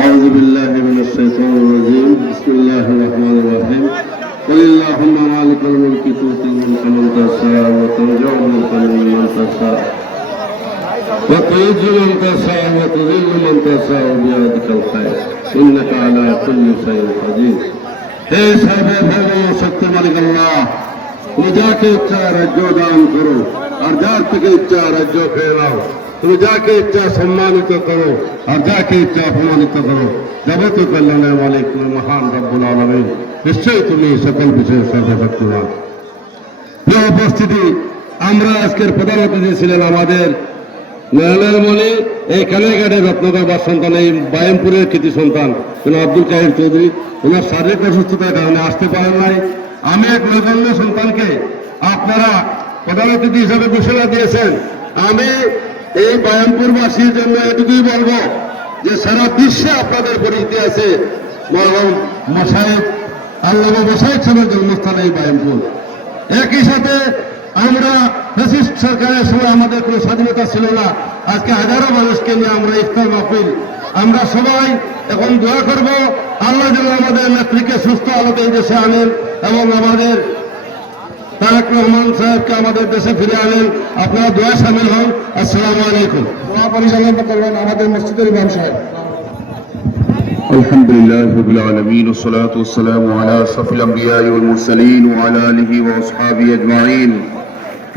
أعوذ بالله من الشيطان الرجيم بسم الله الرحمن الرحيم قل اللهم مالك الملك تؤتي الملك من تشاء وتنزع الملك ممن تشاء وتعز من تشاء وتذل من تشاء بيدك الخير إنك على كل شيء قدير হে সত্য মালিক আল্লাহ, তুমি যাকে ইচ্ছা রাজ্য দান করো আর যার থেকে ইচ্ছা রাজ্য ফেরে নাও। তুমি যাকে ইচ্ছা সম্মানিত করো আর যাকে ইচ্ছা অপমানিত করো। যাবতীয় কল্যাণের মালিক তুমি মহান রব্বুল আলামিন, নিশ্চয়ই তুমি সকল বিষয়ে সর্বশক্তিমান। প্রিয় উপস্থিতি, আমরা আজকের প্রধান অতিথি ছিলেন আমাদের নয়নের মণি, এই কানাইঘাটের রত্নগর বা সন্তান, এই বায়ামপুরের কৃতি সন্তান আব্দুল কাহির চৌধুরী। ওনার শারীরিক অসুস্থতার কারণে আসতে পারেন নাই। আমি এক নগণ্য সন্তানকে আপনারা প্রধান অতিথি হিসাবে ঘোষণা দিয়েছেন। আমি এই বায়ামপুরবাসীর জন্য এটুকুই বলবো যে সারা বিশ্বে আপনাদের পরিচিতি আছে মশায়েক আল্লামা মশায়েক সাহেবের জন্মস্থান এই বায়ামপুর। একই সাথে আমরা ফ্যাসিস্ট সরকারের সময় আমাদের কোনো স্বাধীনতা ছিল না। আজকে হাজারো মানুষকে নিয়ে আমরা ইফতার মাহফিল। আমরা সবাই এখন দোয়া করব আল্লাহ যেন আমাদের নেত্রীকে সুস্থ আলোতে এই দেশে আনেন এবং আমাদের তারেক রহমান সাহেবকে আমাদের দেশে ফিরে আনেন। আপনারা দোয়া সামিল হন। আসসালামু আলাইকুম। দোয়া পরিচালনা করবেন আমাদের মসজিদের ইমাম সাহেব। الحمد لله رب العالمين والصلاة والسلام على أشرف الأنبياء والمرسلين وعلى آله وأصحابه أجمعين.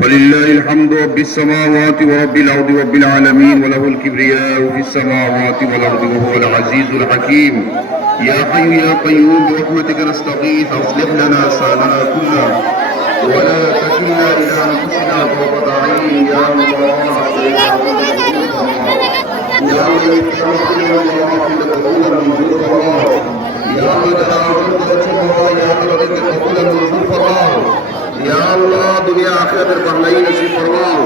فلله الحمد رب السماوات ورب الأرض رب العالمين وله الكبرياء في السماوات والأرض وهو العزيز الحكيم. يا حي يا قيوم برحمتك نستغيث أصلح لنا شأننا كله ولا تكلنا إلى أنفسنا طرفة عين يا الله يا আল্লাহ দুনিয়া আখিরাতের বাংলাই নসিব ফরমাও।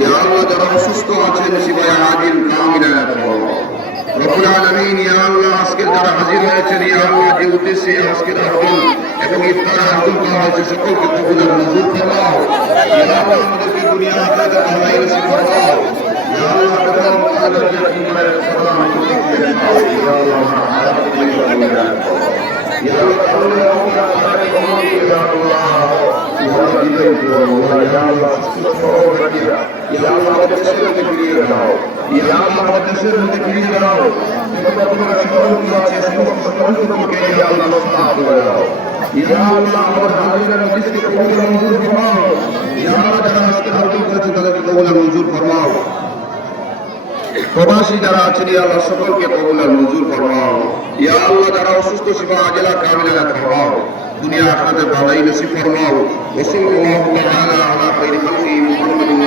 ইয়া আল্লাহ যারা অসুস্থ আছেন শিফায়ে আজিল কামিল ফরমাও রব্বুল আলামিন। ইয়া আল্লাহ আজকে যারা হাজির হয়েছেন, ইয়া আল্লাহ যে উদ্দেশ্যে আজকের আয়োজন এবং ইফতার আয়োজন করা হয়েছে সকলকে কবুল আর মঞ্জুর ফরমাও। ইয়া আল্লাহ আমাদেরকে দুনিয়া আখিরাতের বাংলাই নসিব ফরমাও। ইয়া আল্লাহ প্রথম আলোকে ইমানের সালাম করতে ইয়া আল্লাহ ইয়া মঞ্জুর ফরমাও। প্রবাসী যারা আছেন ইয়া আল্লাহ সকলকে কবুল আর মঞ্জুর ফরমাও। ইয়া আল্লাহ যারা অসুস্থ শিফা আজলা কামিলা ফরমাও। দুনিয়া আখিরাতে ভালাই নসিব ফরমাও। ওয়া সাল্লাল্লাহু তাআলা আলা খাইরি খালকি মুহাম্মাদিন